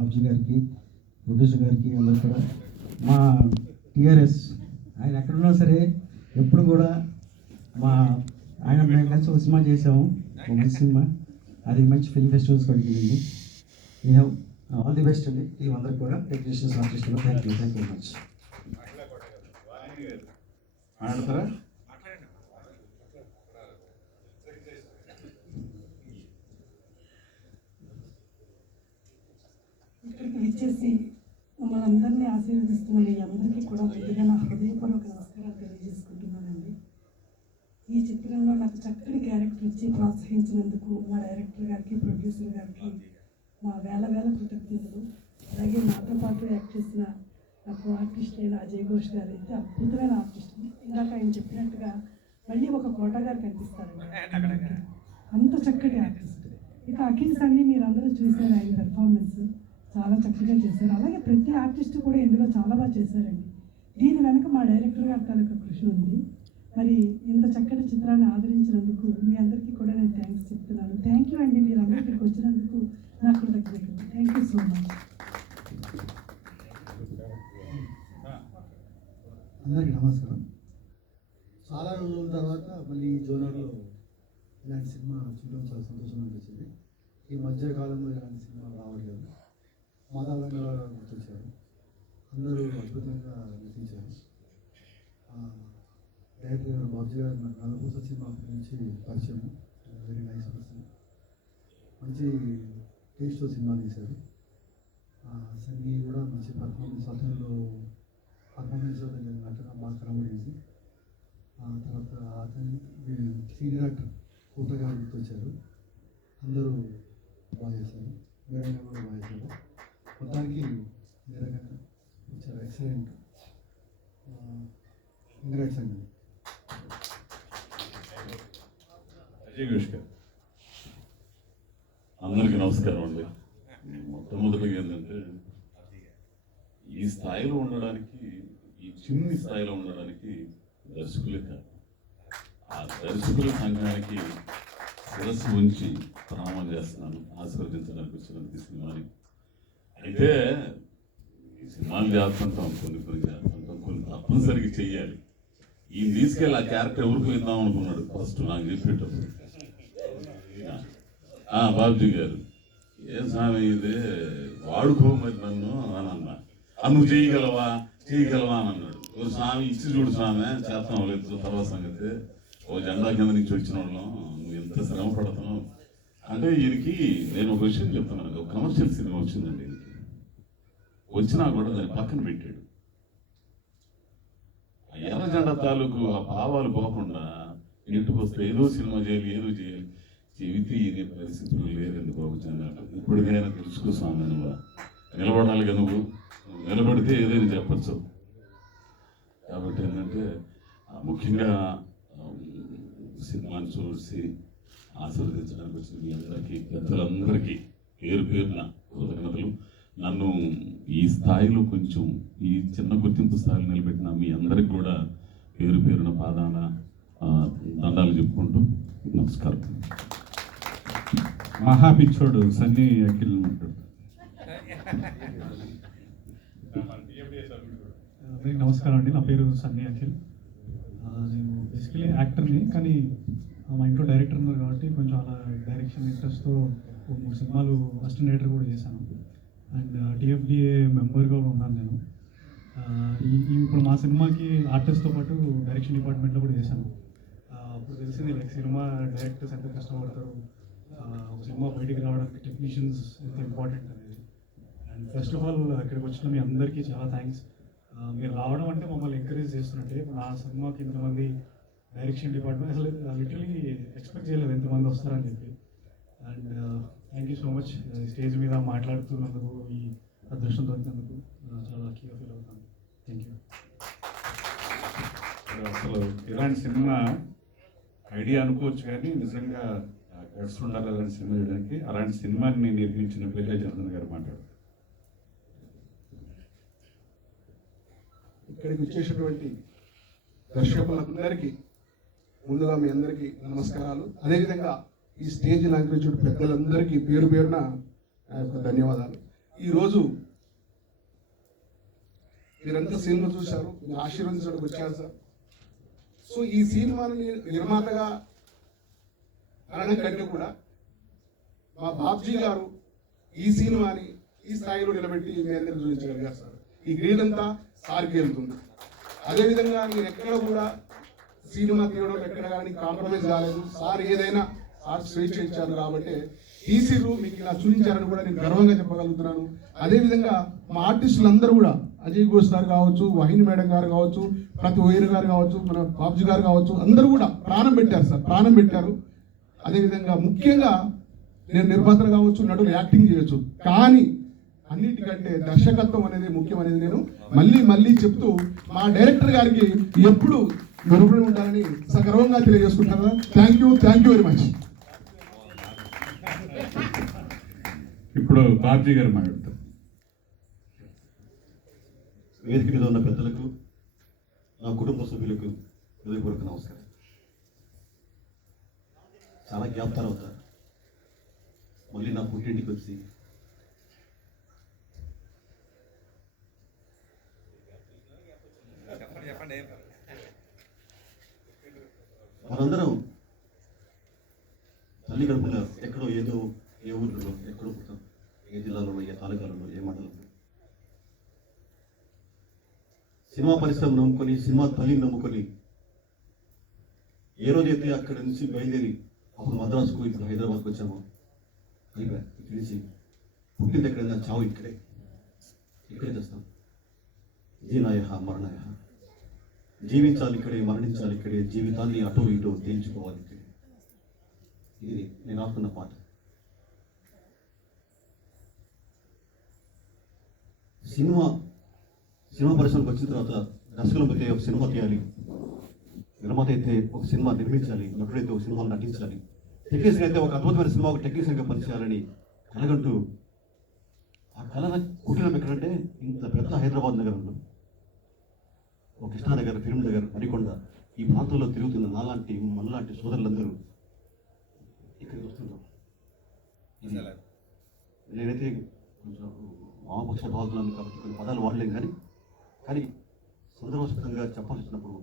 బాబ్జీ గారికి, ప్రొడ్యూసర్ గారికి అందరూ కూడా, మా టీఆర్ఎస్ ఆయన ఎక్కడున్నా సరే ఎప్పుడు కూడా మేము కలిసి ఒక సినిమా చేసాము, ఒక మంచి సినిమా, అది మంచి ఫిల్మ్ ఫెస్టివల్స్ అడిగింది. We have all the best అండి టీం అందరికి కూడా, టెక్నీషియన్స్, ఆర్టిస్టులు. Thank you very much. ఇక్కడికి విచ్చేసి మమ్మల్ని అందరినీ ఆశీర్వదిస్తున్న మీ అందరికీ కూడా ముందుగా నా హృదయపూర్వక నమస్కారాలు తెలియజేసుకుంటున్నానండి. ఈ చిత్రంలో నాకు చక్కటి క్యారెక్టర్ ఇచ్చి ప్రోత్సహించినందుకు మా డైరెక్టర్ గారికి, ప్రొడ్యూసర్ గారికి నా వేల కృతజ్ఞతలు. అలాగే నాతో పాటు యాక్ట్ చేసిన నాకు ఆర్టిస్ట్ అయిన అజయ్ ఘోష్ గారు అయితే అద్భుతమైన ఆర్టిస్ట్. ఇందాక ఆయన చెప్పినట్టుగా మళ్ళీ ఒక కోట గారు కనిపిస్తారండి, అంత చక్కటి ఆర్టిస్ట్. ఇక అఖిల్ సన్ని మీరు అందరూ చూశారు, ఆయన పెర్ఫార్మెన్స్ చాలా చక్కగా చేశారు. అలాగే ప్రతి ఆర్టిస్ట్ కూడా ఇందులో చాలా బాగా చేశారండి. దీని వెనక మా డైరెక్టర్ గారి తాలూకా కృషి ఉంది. మరి ఇంత చక్కటి చిత్రాన్ని ఆదరించినందుకు మీ అందరికీ కూడా నేను థ్యాంక్స్ చెప్తున్నాను. థ్యాంక్ యూ అండి, మీరు అందరికీ వచ్చినందుకు నా కృతజ్ఞతలు. Thank you so much. అందరికీ నమస్కారం. చాలా రోజుల తర్వాత మళ్ళీ ఈ జోనర్లో ఇలాంటి సినిమా చూడడం చాలా సంతోషంగా అనిపించింది. ఈ మధ్య కాలంలో ఇలాంటి సినిమా రావట్లేదు. మాధవరంగా గుర్తొచ్చారు, అందరూ అద్భుతంగా నటించారు. డైరెక్టర్ గారు బాబ్జీ గారు నాకు నలభూస సినిమా నుంచి పరిచయం, వెరీ నైస్ పర్సన్, మంచి టేస్ట్తో సినిమా తీశారు. సన్నీ కూడా మంచి పర్ఫార్మెన్స్, అతనిలో పర్ఫార్మెన్స్ నటన బాగా కనబడేసి. తర్వాత అతని సీనియర్ యాక్టర్ కోట గారు గుర్తొచ్చారు, అందరూ బాగా చేశారు, వీరైనా కూడా బాగా చేశారు. మొత్తానికి నిజంగా వచ్చారు, ఎక్సలెంట్. కంగ్రాట్స్ అండి. అజయ్ ఘోష్ గారు అందరికీ నమస్కారం అండి. మొట్టమొదటిగా ఏంటంటే ఈ స్థాయిలో ఉండడానికి, ఈ చిన్ని స్థాయిలో ఉండడానికి దర్శకులే కాదు, ఆ దర్శకుల సంఘానికి శిరస్సు ఉంచి ప్రణామం చేస్తున్నాను, ఆశీర్వదించడానికి వచ్చినందుకు ఈ సినిమాని. అయితే ఈ సినిమాలు చేస్తుంటాం, కొన్ని చేస్తుంటాం, కొన్ని తప్పనిసరిగా చెయ్యాలి. ఈ తీసుకెళ్ళి ఆ క్యారెక్టర్ ఎవరికి ఇద్దాం అనుకున్నాడు ఫస్ట్ నాకు చెప్పేటప్పుడు. బాబ్జీ గారు, ఏ స్వామి ఇది వాడుకో మరి నన్ను అని అన్నా. నువ్వు చేయగలవా అని అన్నాడు. ఓ స్వామి ఇచ్చి చూడు స్వామి, చేస్తాం లేదు తర్వాత సంగతి, ఓ జెండా కింద నుంచి వచ్చిన వాళ్ళం, నువ్వు ఎంత శ్రమ పడుతున్నావు అంటే. ఈయనకి నేను ఒక విషయం చెప్తున్నాను, ఒక కమర్షియల్ సినిమా వచ్చిందండి, ఈయనకి వచ్చినా కూడా దాన్ని పక్కన పెట్టాడు. ఎర్ర జెండా తాలూకు ఆ భావాలు పోకుండా ఇంటికి వస్తే ఏదో సినిమా చేయాలి చెబితే ఇది పరిస్థితులు లేదండి బాబు. జనాలు ఇప్పటికైనా తెలుసుకో స్వామి, నువ్వు నిలబడాలిగా, నువ్వు నిలబడితే ఏదైనా చెప్పచ్చు. కాబట్టి ఏంటంటే ముఖ్యంగా సినిమాని చూసి ఆశీర్వదించడానికి వచ్చిన మీ అందరికీ, పెద్దలందరికీ పేరు పేరున కృతజ్ఞతలు. నన్ను ఈ స్థాయిలో కొంచెం ఈ చిన్న గుర్తింపు స్థాయిలో నిలబెట్టిన మీ అందరికి కూడా పేరు పేరున పాదాన దండాలు చెప్పుకుంటూ నమస్కారం. మహాపిచ్చోడు సన్నీ అఖిల్ ఉంటాడు. అందరికీ నమస్కారం అండి, నా పేరు సన్నీ అఖిల్. నేను బేసికలీ యాక్టర్ని, కానీ మా ఇంట్లో డైరెక్టర్ ఉన్నారు కాబట్టి కొంచెం అలా డైరెక్షన్ ఇంట్రెస్ట్తో 3 సినిమాలు అసిస్టెంట్ డైరెక్టర్ కూడా చేశాను. అండ్ టీఎఫ్డిఏ మెంబర్గా ఉన్నాను నేను. ఇప్పుడు మా సినిమాకి ఆర్టిస్ట్తో పాటు డైరెక్షన్ డిపార్ట్మెంట్లో కూడా చేశాను. అప్పుడు తెలిసింది లైక్ సినిమా డైరెక్టర్స్ ఎంత కష్టపడతారు, ఒక సినిమా బయటికి రావడానికి టెక్నీషియన్స్ ఎంత ఇంపార్టెంట్ అనేది. అండ్ ఫస్ట్ ఆఫ్ ఆల్ ఇక్కడికి వచ్చిన మీ అందరికీ చాలా థ్యాంక్స్. మీరు రావడం అంటే మమ్మల్ని ఎంకరేజ్ చేస్తున్నట్టే. ఇప్పుడు నా సినిమాకి ఇంతమంది డైరెక్షన్ డిపార్ట్మెంట్ అసలు లిటరలీ ఎక్స్పెక్ట్ చేయలేదు ఎంతమంది వస్తారని చెప్పి. And thank you so much, stage మీద మాట్లాడుతున్నందుకు, ఈ అదృష్టం దొరికినందుకు చాలా లక్కీగా ఫీల్ అవుతాను. Thank you. అసలు ఇలాంటి సినిమా ఐడియా అనుకోవచ్చు, కానీ నిజంగా గట్స్ ఉండాలి అలాంటి సినిమా చేయడానికి. అలాంటి సినిమాని నేను నిర్మించిన పెళ్ళే జనార్దన్ గారు మాట్లాడారు. ఇక్కడికి వచ్చేసినటువంటి దర్శకులందరికీ ముందుగా మీ అందరికీ నమస్కారాలు. అదేవిధంగా ఈ స్టేజ్ అలంకరించిన పెద్దలందరికీ పేరు పేరున ధన్యవాదాలు. ఈరోజు మీరంతా సినిమా చూశారు, మీరు ఆశీర్వదించడానికి వచ్చారు సార్. సో ఈ సినిమాని నిర్మాతగా అనడం కంటే కూడా మా బాబ్జీ గారు ఈ సినిమాని ఈ స్థాయిలో నిలబెట్టి మీ అందరికీ చూపించగలిగారు సార్. ఈ గ్రేడ్ అంతా సార్కి వెళ్తుంది. అదేవిధంగా నేను ఎక్కడ కూడా సినిమా తీయడం ఎక్కడ కానీ కాంప్రమైజ్ కాలేదు. సార్ ఏదైనా సార్ స్వేచ్ఛ ఇచ్చారు కాబట్టి తీసిరు మీకు ఇలా చూపించారని కూడా నేను గర్వంగా చెప్పగలుగుతున్నాను. అదేవిధంగా మా ఆర్టిస్టులందరూ కూడా అజయ్ ఘోష్ గారు కావచ్చు, వాహిని మేడం గారు కావచ్చు, ప్రతి ఓయర్ గారు కావచ్చు, మన బాబ్జీ గారు కావచ్చు, అందరూ కూడా ప్రాణం పెట్టారు సార్, ప్రాణం పెట్టారు. అదేవిధంగా ముఖ్యంగా నేను నిర్మాతలు కావచ్చు, నటులు యాక్టింగ్ చేయొచ్చు, కానీ అన్నిటికంటే దర్శకత్వం అనేది ముఖ్యం అనేది నేను మళ్ళీ చెప్తూ మా డైరెక్టర్ గారికి ఎప్పుడు రుణపడి ఉంటారని సగర్వంగా తెలియజేసుకుంటాను. Thank you very much. ఇప్పుడు బాబ్జీ గారు మాట్లాడతారు. వేదిక మీద ఉన్న పెద్దలకు, నా కుటుంబ సభ్యులకు హృదయపూర్వక నమస్కారం. చాలా జ్ఞాపకాలు అవుతారు. మళ్ళీ నా పుట్టింటికి వచ్చి మనందరం తల్లి గడుపున ఎక్కడో ఏదో ఏ ఊళ్ళో ఎక్కడో పుట్టాం, ఏ జిల్లాలోనో, ఏ తాలూకాలలో, ఏ మండలంలో సినిమా పరిశ్రమ నమ్ముకొని, సినిమా తల్లిని నమ్ముకొని ఏ రోజైతే అక్కడి నుంచి బయలుదేరి అప్పుడు మద్రాసుకు, ఇప్పుడు హైదరాబాద్కి వచ్చాము. ఇక్కడి నుంచి పుట్టింది ఎక్కడైనా చావు ఇక్కడే తెస్తాం. జీనాయ మరణాయ, జీవించాలి ఇక్కడే, మరణించాలి ఇక్కడే, జీవితాన్ని అటో ఇటో తేల్చుకోవాలి ఇక్కడే. ఇది నేను ఆడుతున్న పాట. సినిమా పరిశ్రమకు వచ్చిన తర్వాత దర్శకులు అయితే ఒక సినిమా తీయాలి, నిర్మాత అయితే ఒక సినిమా నిర్మించాలి, నటుడైతే ఒక సినిమాలో నటించాలి, టెక్నీషియన్ అయితే ఒక అద్భుతమైన సినిమా ఒక టెక్నీషియన్గా పనిచేయాలని కలగంటూ ఆ కళ కుటీరం ఎక్కడంటే ఇంత పెద్ద హైదరాబాద్ నగరంలో ఒక కృష్ణానగర్, ఫిల్మ్ నగర్, మరికొండ ఈ ప్రాంతంలో తిరుగుతున్న మనలాంటి సోదరులందరూ ఇక్కడికి వస్తుంటాం. నేనైతే కొంచెం వామపక్ష భావకులను కాబట్టి కొన్ని పదాలు వాడలేను, కానీ సందర్భంగా చెప్పాల్సి వచ్చినప్పుడు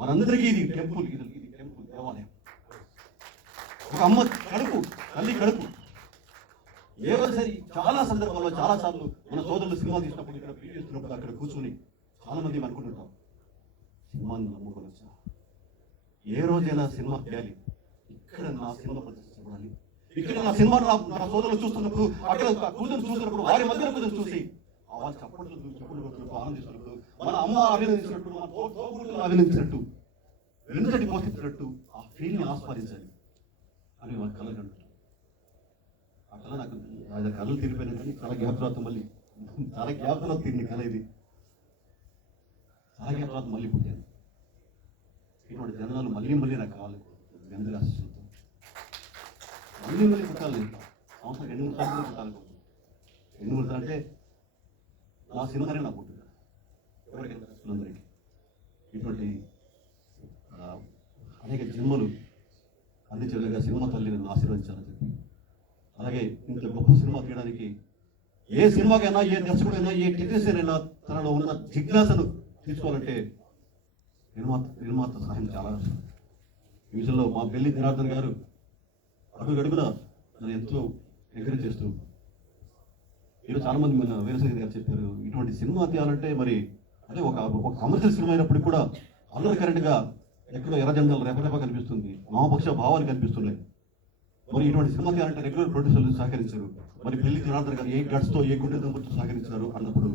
మనందరికీ ఇది టెంపుల్, ఇది టెంపుల్, దేవాలయం. ఒక అమ్మ కడుపు, తల్లి కడుపు. ఏ రోజు సరి చాలా సందర్భాల్లో చాలాసార్లు మన సోదరులు సినిమా తీసినప్పుడు, ఇక్కడ ప్రీ చేస్తున్నప్పుడు అక్కడ కూర్చొని చాలా మంది అనుకుంటుంటాం, సినిమాని నమ్ముకొని వచ్చా, ఏ రోజైనా సినిమా తీయాలి, ఇక్కడ నా సినిమా ప్రదర్శించబడాలి, ఇక్కడ నా సినిమా నా సోదరులు చూస్తున్నప్పుడు, అక్కడ కూతురు చూస్తున్నప్పుడు వారి మధ్యలో కూతురు చూసి వాళ్ళు చప్పట్లు కొట్టినప్పుడు, ఆనందిస్తున్నప్పుడు, మన అమ్మ అభినందించినట్టు, మన తోబుట్టులను అభినందించినట్టు, వెనుకటి పోషించినట్టు ఆ ఫీల్ని ఆస్వాదించాలి అని వాళ్ళ కళలు కంటారు. ఆ కళ నాకు ఆయన కళలు తీరిపోయినా కానీ చాలా గ్యాప్ తర్వాత మళ్ళీ చాలా గ్యాప్ తర్వాత తీరిన కళ ఇది. చాలా గ్యాప్ తర్వాత మళ్ళీ పుట్టాను. ఇటువంటి జనాలు మళ్ళీ నాకు కావాలి, మీ అందరి ఆశిస్తుంటాం. మళ్ళీ పుట్టాలి, సంవత్సరం 2-3 సార్లు పుట్టాలి. 2-3 సార్లు అంటే నా సినిమానే నా పుట్టిన ఎవరికైనా ఇటువంటి అనేక జన్మలు అందించేలాగా సినిమా తల్లిని నన్ను ఆశీర్వదించాలని చెప్పి, అలాగే ఇంత గొప్ప సినిమా తీయడానికి ఏ సినిమాకైనా, ఏ దర్శకుడైనా, ఏ టెక్నీషియన్ అయినా తనలో ఉన్న జిజ్ఞాసను తీసుకోవాలంటే నిర్మాత సహాయం చాలా అవసరం. ఈ విషయంలో మా పెళ్లి జనార్దన్ గారు అడుగున నన్ను ఎంతో ఎంకరేజ్ చేస్తూ, ఈరోజు చాలా మంది మన వీరసేన గారు చెప్పారు, ఇటువంటి సినిమా తీయాలంటే మరి అదే ఒక కమర్షియల్ సినిమా అయినప్పటికీ కూడా అందరు కరెంట్గా ఎక్కడో ఎర్రజెండాలు రెపరెప కనిపిస్తుంది, వామపక్ష భావాలు కనిపిస్తున్నాయి. మరి ఇటువంటి సినిమా తీయాలంటే రెగ్యులర్ ప్రొడ్యూసర్లు సహకరించారు. మరి పెళ్లి జనార్దన్ గారు ఏ గట్స్తో, ఏ గుండె దంపతులతో సహకరించారు అన్నప్పుడు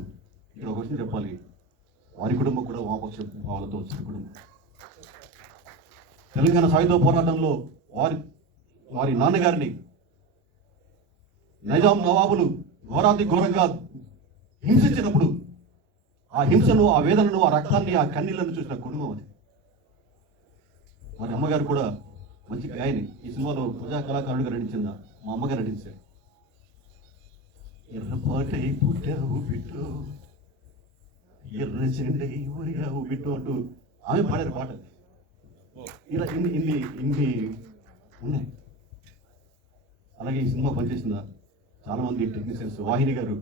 ఇక్కడ ఒక విషయం చెప్పాలి, వారి కుటుంబం కూడా వామపక్ష భావాలతో వచ్చిన కుటుంబం. తెలంగాణ సాయుధ పోరాటంలో వారి నాన్నగారిని నైజాం నవాబులు ఘోరాతి ఘోరంగా హింసించినప్పుడు ఆ హింసను, ఆ వేదనను, ఆ రక్తాన్ని, ఆ కన్నీళ్లను చూసిన కుటుంబం అది. వారి అమ్మగారు కూడా మంచి గాయని. ఈ సినిమాలో ప్రజా కళాకారుడిగా నటించిన మా అమ్మగారు నటించారు. ఎర్రపాటై పుట్టావు బిడ్డో, ఎర్ర చెండై ఊరిగావు బిడ్డో అంటూ ఆమె పాడారు పాట. ఇలా ఇన్ని ఉన్నాయి. అలాగే ఈ సినిమా పనిచేసిన చాలా మంది టెక్నీషియన్స్, వాహిని గారు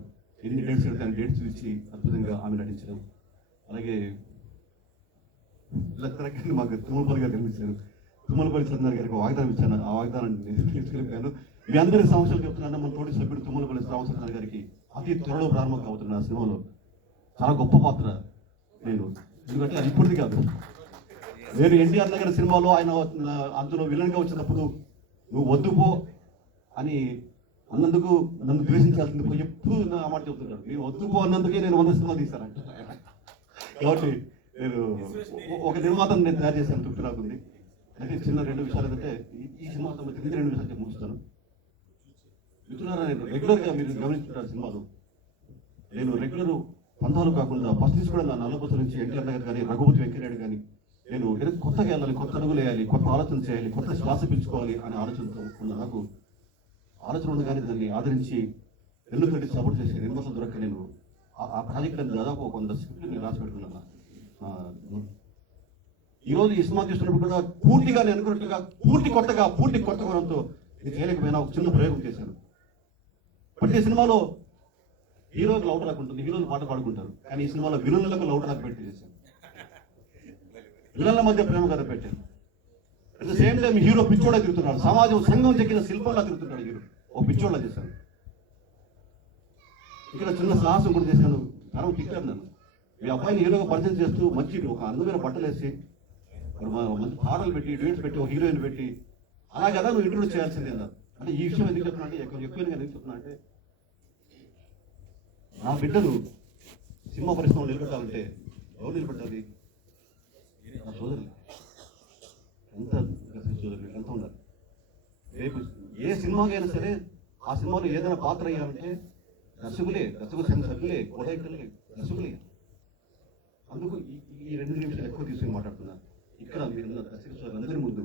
ఎన్ని డేట్స్ పెడితే డేట్స్ ఇచ్చి అద్భుతంగా ఆమె నటించడం. అలాగే రకరకాల మాకు తుమ్మలపల్లి గారు కనిపించారు. తుమ్మలపల్లి సత్యనారాయణ గారికి వాగ్దానం ఇచ్చాను. ఆ వాగ్దానాన్ని నేను తీసుకెళ్ళిపోయాను. మీ అందరి సమస్యలు చెప్తున్నాను. మన తోటి సభ్యుడు తుమ్మలపల్లి సత్యనారాయణ గారికి అతి త్వరలో ప్రారంభం అవుతున్న ఆ సినిమాలో చాలా గొప్ప పాత్ర నేను, ఎందుకంటే అది ఇప్పటిది కాదు. నేను ఎన్టీఆర్ నగర్ సినిమాలో ఆయన అందులో విలన్గా వచ్చినప్పుడు నువ్వు వద్దుపో అని అన్నందుకు నన్ను ద్వేషించాల్సింది పోయి ఎప్పుడు నా మాట చెప్తున్నాడు. నేను వద్దుపో అన్నందుకే నేను 100 సినిమా తీశానంట. కాబట్టి నేను ఒక నిర్మాతను నేను తయారు చేశాను. తృప్తి నాకుంది. అయితే చిన్న 2 విషయాలు ఏంటంటే ఈ సినిమా సంబంధించి 2 విషయాలు చెప్పి ముగిస్తాను. మిత్రులారా, నేను రెగ్యులర్గా మీరు గమనించుకుంటారు సినిమాలు, నేను రెగ్యులర్ పంతాలు కాకుండా ఫస్ట్ నుంచి కూడా నా నల్లబొత్త నుంచి ఎన్టీఆర్ నగర్ కానీ రఘుపతి వెంకయ్యనాయుడు కానీ నేను కొత్తగా వెళ్ళాలి, కొత్త అడుగులు వేయాలి, కొత్త ఆలోచన చేయాలి, కొత్త శ్వాస పీల్చుకోవాలి అనే ఆలోచనతో ఉన్న నాకు ఆలోచన ఉండగానే దాన్ని ఆదరించి ఎన్నుకట్టి సపోర్ట్ చేసి నిర్మాతలు దొరక్క నేను ఆ ప్రాజెక్ట్ దాదాపు 100 స్క్రిప్ట్లు నేను రాసి పెట్టుకున్నాను. ఈరోజు ఈ సినిమా చూస్తున్నప్పుడు కూడా పూర్తిగా నేను అనుకున్నట్టుగా పూర్తి కొత్త గుణంతో ఇది చేయలేకపోయినా ఒక చిన్న ప్రయోగం చేశాను. ప్రతి సినిమాలో హీరోకి లౌట్ రాక్ ఉంటుంది, హీరోలు పాట పాడుకుంటారు. కానీ ఈ సినిమాలో విలన్లకు లౌట్ రాక్ పెట్టి చేశాను. విలన్ల మధ్య ప్రేమ కథ పెట్టాను. At the same time hero పిచ్చోడా తిరుగుతున్నాడు, సమాజం సంఘం చెక్కిన శిల్పంలా తిరుగుతున్నాడు హీరో, ఒక పిచ్చోళ్ళ చేశాను. ఇక్కడ చిన్న సాహసం కూడా చేశాను. తరం తిట్టారు నన్ను, మీ అబ్బాయిని హీరోగా పరిచయం చేస్తూ మంచి ఒక అందమైన బట్టలు వేసి మంచి పాటలు పెట్టి డ్యూయట్స్ పెట్టి ఒక హీరోయిన్ పెట్టి అలా కదా నువ్వు ఇంట్రొడ్యూస్ చేయాల్సిందే అన్నారు. అంటే ఈ విషయం ఎందుకు చెప్తున్నా అంటే ఎక్కువ ఎందుకు చెప్తున్నా అంటే నా బిడ్డను సినిమా పరిశ్రమలో నిలబెట్టాలంటే ఎవరు నిలబెట్టాలి? నా సోదరులు ఎంత ఉండాలి. రేపు ఏ సినిమాకైనా సరే ఆ సినిమాలో ఏదైనా పాత్ర అయ్యాలంటే దర్శకుల సభ్యులే కొడైకులే దర్శకులే. అందుకు ఈ 2 నిమిషాలు ఎక్కువ తీసుకుని మాట్లాడుతున్నా. ఇక్కడ మీరు దర్శకులు అందరి ముందు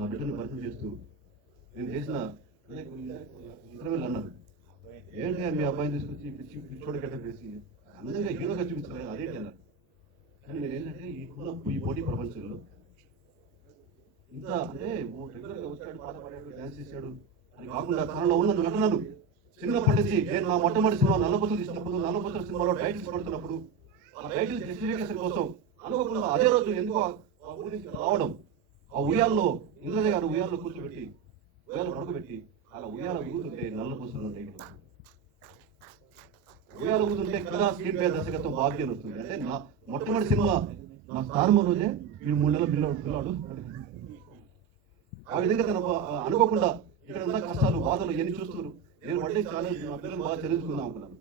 నా బిడ్డను పరిచయం చేస్తూ నేను చేసిన ఇంటర్వ్యూలు అన్నారు, ఏంటి మీ అబ్బాయిని తీసుకొచ్చి పిచ్చోడి గడ్డ వేసి అందంగా హీరోగా చూపించలేదు అదేంటి అన్నారు. కానీ నేను ఏంటంటే ఈ పోటీ ప్రపంచంలో ఇంత అంటే రెగ్యులర్గా వచ్చాడు, పాట పాడాడు, డ్యాన్స్ చేశాడు అని కాకుండా తనలో ఉన్న నటనను చిన్నప్పటి నుంచి నేను నా మొట్టమొదటి సినిమా నల్లబొత్తులు తీసినప్పుడు, నల్లబొత్తుల సినిమాలో టైటిల్స్ పడుతున్నప్పుడు ఆ టైటిల్ జస్టిఫికేషన్ కోసం అనుకోకుండా అదే రోజు ఎందుకో ఆ ఊరి నుంచి రావడం, ఆ ఉయ్యాల్లో ఇంద్రజ గారు ఉయ్యాల్లో కూర్చోబెట్టి ఉయ్యాలు పడుకోబెట్టి అలా ఉయ్యాల ఊగుతుంటే నల్లబొత్తులు టైటిల్ ఉయ్యాలు ఊగుతుంటే కథా స్క్రీన్ ప్లే దర్శకత్వం బాధ్యత వస్తుంది. అంటే నా మొట్టమొదటి సినిమా నా స్థానం రోజే 3 నెలల పిల్లాడు ఆ విధంగా తన అనుకోకుండా ఇక్కడ ఉన్న కష్టాలు బాధలు ఎన్ని చూస్తున్నారు. నేను పడ్డే చాలా మా పిల్లలు బాగా చదువుకుందాం అనుకున్నాను.